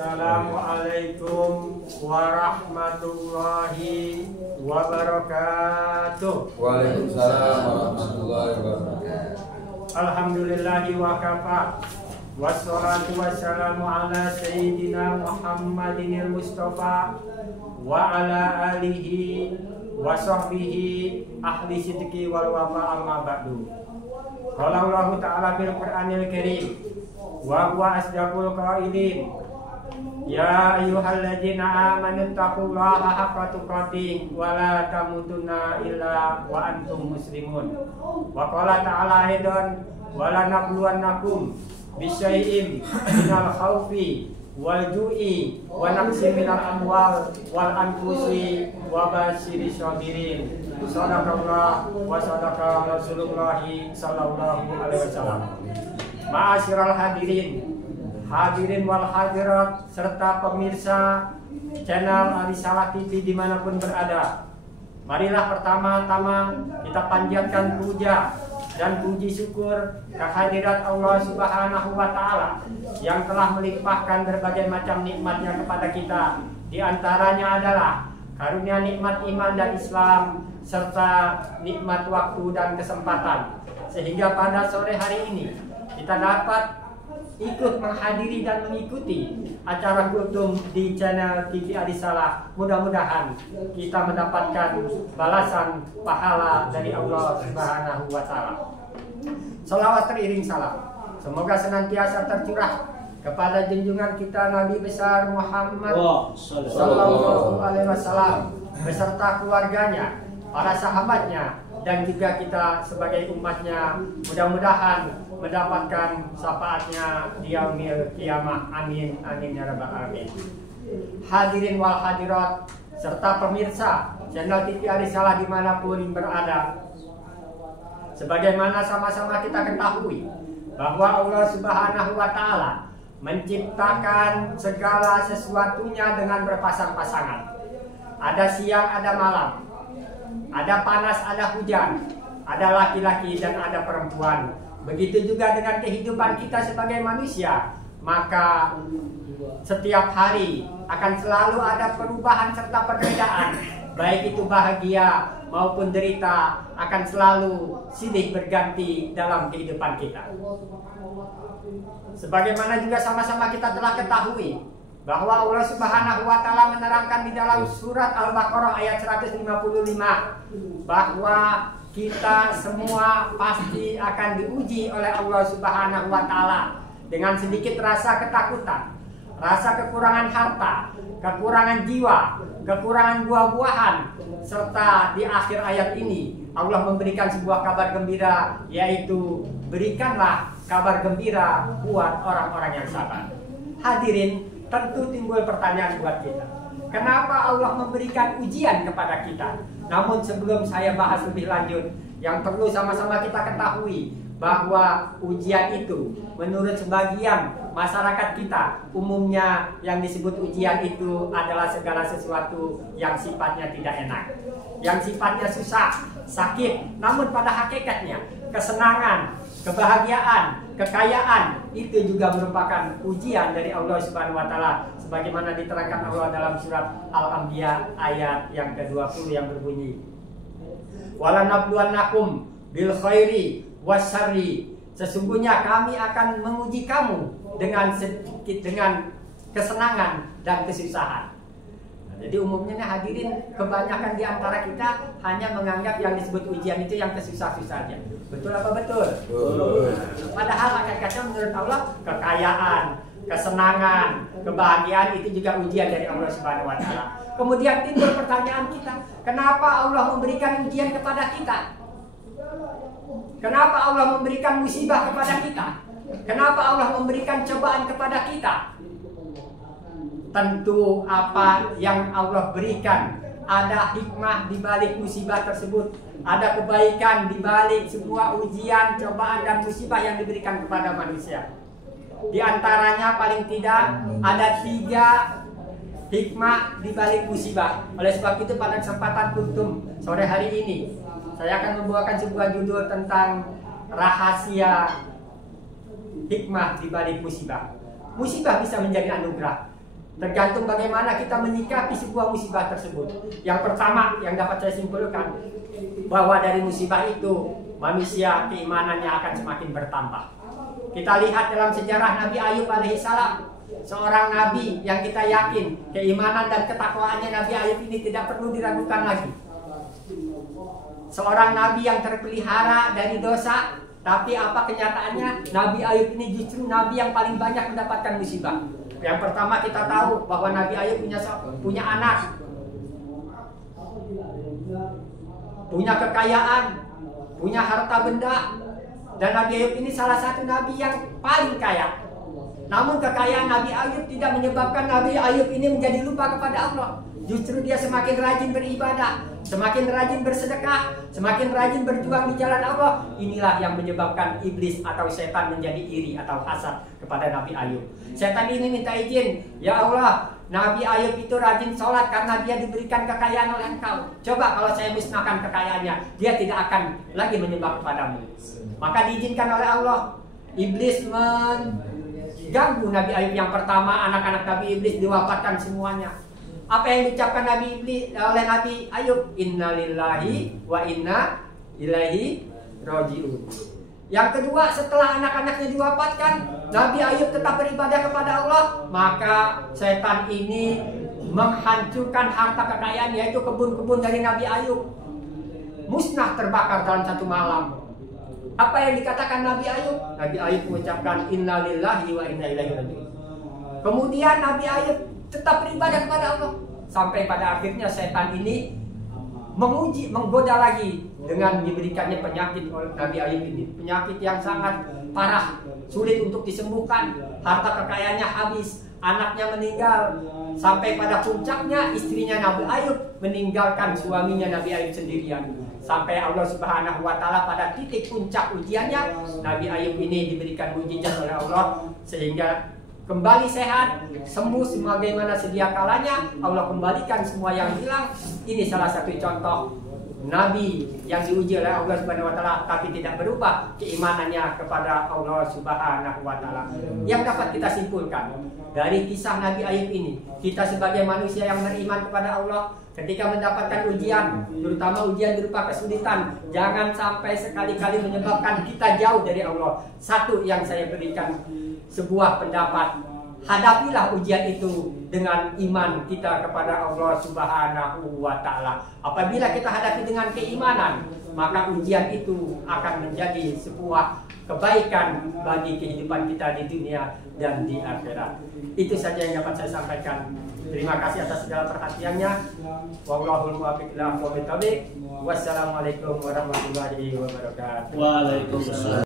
Assalamualaikum warahmatullahi wabarakatuh. Waalaikumsalam warahmatullahi wabarakatuh. Alhamdulillahi wa kafa. Wassalatu wassalamu ala sayyidina Muhammadinil Mustafa wa ala alihi wa sahbihi ahli sidqi wal wafa amma ba'du. Qala Allah ta'ala fil Qur'anil Karim wa huwa asdaqul qailin. Ya ayyuhalladzina amanu taqullaha haqqa tuqatih wa la tamutunna illa wa antum muslimun. Wa qala ta'ala aidan wa la nabluwannakum bisyai'in minal khaufi wal ju'i wa naqsin minal amwal wal anfusi wa basyiris sabirin. Sadaqallah wa sadaqa Rasulullah sallallahu alaihi wasallam. Ma'asyiral hadirin wal hadirat serta pemirsa channel Arisalah TV dimanapun berada. Marilah pertama-tama kita panjatkan puja dan puji syukur kehadirat Allah Subhanahu wa Ta'ala yang telah melimpahkan berbagai macam nikmatnya kepada kita. Di antaranya adalah karunia nikmat iman dan Islam serta nikmat waktu dan kesempatan, sehingga pada sore hari ini kita dapat ikut menghadiri dan mengikuti acara kultum di channel TV Arisalah. Mudah-mudahan kita mendapatkan balasan pahala dari Allah Subhanahu wa Ta'ala. Salawat teriring salam semoga senantiasa tercurah kepada junjungan kita Nabi besar Muhammad sallallahu alaihi wasallam beserta keluarganya, para sahabatnya, dan juga kita sebagai umatnya. Mudah-mudahan mendapatkan syafaatnya di yaumil qiyamah. Amin amin ya rabbal alamin. Hadirin wal hadirat serta pemirsa channel TV Arisalah dimanapun berada, sebagaimana sama-sama kita ketahui bahwa Allah Subhanahu wa Ta'ala menciptakan segala sesuatunya dengan berpasang-pasangan. Ada siang, ada malam, ada panas, ada hujan, ada laki-laki dan ada perempuan. Begitu juga dengan kehidupan kita sebagai manusia, maka setiap hari akan selalu ada perubahan serta perbedaan, baik itu bahagia maupun derita, akan selalu silih berganti dalam kehidupan kita. Sebagaimana juga sama-sama kita telah ketahui bahwa Allah Subhanahu wa Ta'ala menerangkan di dalam surat Al-Baqarah ayat 155 bahwa kita semua pasti akan diuji oleh Allah Subhanahu wa Ta'ala dengan sedikit rasa ketakutan, rasa kekurangan harta, kekurangan jiwa, kekurangan buah-buahan, serta di akhir ayat ini Allah memberikan sebuah kabar gembira, yaitu berikanlah kabar gembira buat orang-orang yang sabar. Hadirin, tentu timbul pertanyaan buat kita, kenapa Allah memberikan ujian kepada kita? Namun sebelum saya bahas lebih lanjut, yang perlu sama-sama kita ketahui bahwa ujian itu menurut sebagian masyarakat kita umumnya yang disebut ujian itu adalah segala sesuatu yang sifatnya tidak enak, yang sifatnya susah, sakit. Namun pada hakikatnya kesenangan, kebahagiaan, kekayaan itu juga merupakan ujian dari Allah Subhanahu wa Ta'ala, sebagaimana diterangkan Allah dalam surat Al-Anbiya ayat yang ke-20 yang berbunyi, walanabluwannakum bil khairi wasyarri, sesungguhnya kami akan menguji kamu dengan kesenangan dan kesusahan. Jadi umumnya hadirin, kebanyakan di antara kita hanya menganggap yang disebut ujian itu yang kesusah-susahnya. Betul apa betul? Betul. Padahal hakikatnya menurut Allah kekayaan, kesenangan, kebahagiaan itu juga ujian dari Allah Subhanahu wa Ta'ala. Kemudian timbul pertanyaan kita, kenapa Allah memberikan ujian kepada kita? Kenapa Allah memberikan musibah kepada kita? Kenapa Allah memberikan cobaan kepada kita? Tentu apa yang Allah berikan ada hikmah di balik musibah tersebut, ada kebaikan di balik sebuah ujian, cobaan dan musibah yang diberikan kepada manusia. Di antaranya paling tidak ada 3 hikmah di balik musibah. Oleh sebab itu pada kesempatan kultum sore hari ini saya akan membawakan sebuah judul tentang rahasia hikmah di balik musibah. Musibah bisa menjadi anugerah, Tergantung bagaimana kita menyikapi sebuah musibah tersebut. Yang pertama yang dapat saya simpulkan, bahwa dari musibah itu manusia keimanannya akan semakin bertambah. Kita lihat dalam sejarah Nabi Ayub alaihissalam, seorang nabi yang kita yakin keimanan dan ketakwaannya Nabi Ayub ini tidak perlu diragukan lagi. Seorang nabi yang terpelihara dari dosa, tapi apa kenyataannya? Nabi Ayub ini justru nabi yang paling banyak mendapatkan musibah. Yang pertama kita tahu bahwa Nabi Ayub punya anak, punya kekayaan, punya harta benda, dan Nabi Ayub ini salah satu nabi yang paling kaya. Namun kekayaan Nabi Ayub tidak menyebabkan Nabi Ayub ini menjadi lupa kepada Allah. Justru dia semakin rajin beribadah, semakin rajin bersedekah, semakin rajin berjuang di jalan Allah. Inilah yang menyebabkan iblis atau setan menjadi iri atau hasad kepada Nabi Ayub. Setan ini minta izin, ya Allah, Nabi Ayub itu rajin sholat karena dia diberikan kekayaan oleh Engkau. Coba kalau saya musnahkan kekayaannya, dia tidak akan lagi menyembah kepadamu. Maka diizinkan oleh Allah. Iblis mengganggu Nabi Ayub yang pertama, anak-anak Nabi Iblis diwafatkan semuanya. Apa yang diucapkan oleh Nabi Ayub? Innalillahi wa inna ilaihi raji'un. Yang kedua, setelah anak-anaknya diwafatkan, Nabi Ayub tetap beribadah kepada Allah. Maka setan ini menghancurkan harta kekayaan, yaitu kebun-kebun dari Nabi Ayub. Musnah, terbakar dalam satu malam. Apa yang dikatakan Nabi Ayub? Nabi Ayub mengucapkan innalillahi wa inna ilaihi raji'un. Kemudian Nabi Ayub tetap beribadah kepada Allah. Sampai pada akhirnya setan ini menggoda lagi dengan diberikannya penyakit oleh Nabi Ayub ini. Penyakit yang sangat parah, sulit untuk disembuhkan. Harta kekayaannya habis, anaknya meninggal. Sampai pada puncaknya istrinya Nabi Ayub meninggalkan suaminya Nabi Ayub sendirian. Sampai Allah Subhanahu wa Ta'ala pada titik puncak ujiannya, Nabi Ayub ini diberikan mukjizat oleh Allah sehingga kembali sehat, sembuh sebagaimana sedia kalanya. Allah kembalikan semua yang hilang. Ini salah satu contoh Nabi yang diuji oleh Allah Subhanahu wa Ta'ala tapi tidak berubah keimanannya kepada Allah Subhanahu wa Ta'ala. Yang dapat kita simpulkan dari kisah Nabi Ayub ini, kita sebagai manusia yang beriman kepada Allah, ketika mendapatkan ujian, terutama ujian berupa kesulitan, jangan sampai sekali-kali menyebabkan kita jauh dari Allah. Satu yang saya berikan sebuah pendapat, hadapilah ujian itu dengan iman kita kepada Allah Subhanahu wa Ta'ala. Apabila kita hadapi dengan keimanan, maka ujian itu akan menjadi sebuah kebaikan bagi kehidupan kita di dunia dan di akhirat. Itu saja yang dapat saya sampaikan. Terima kasih atas segala perhatiannya. Wallahul muwaffiq ila aqwamit thoriq. Wassalamualaikum warahmatullahi wabarakatuh. Waalaikumsalam.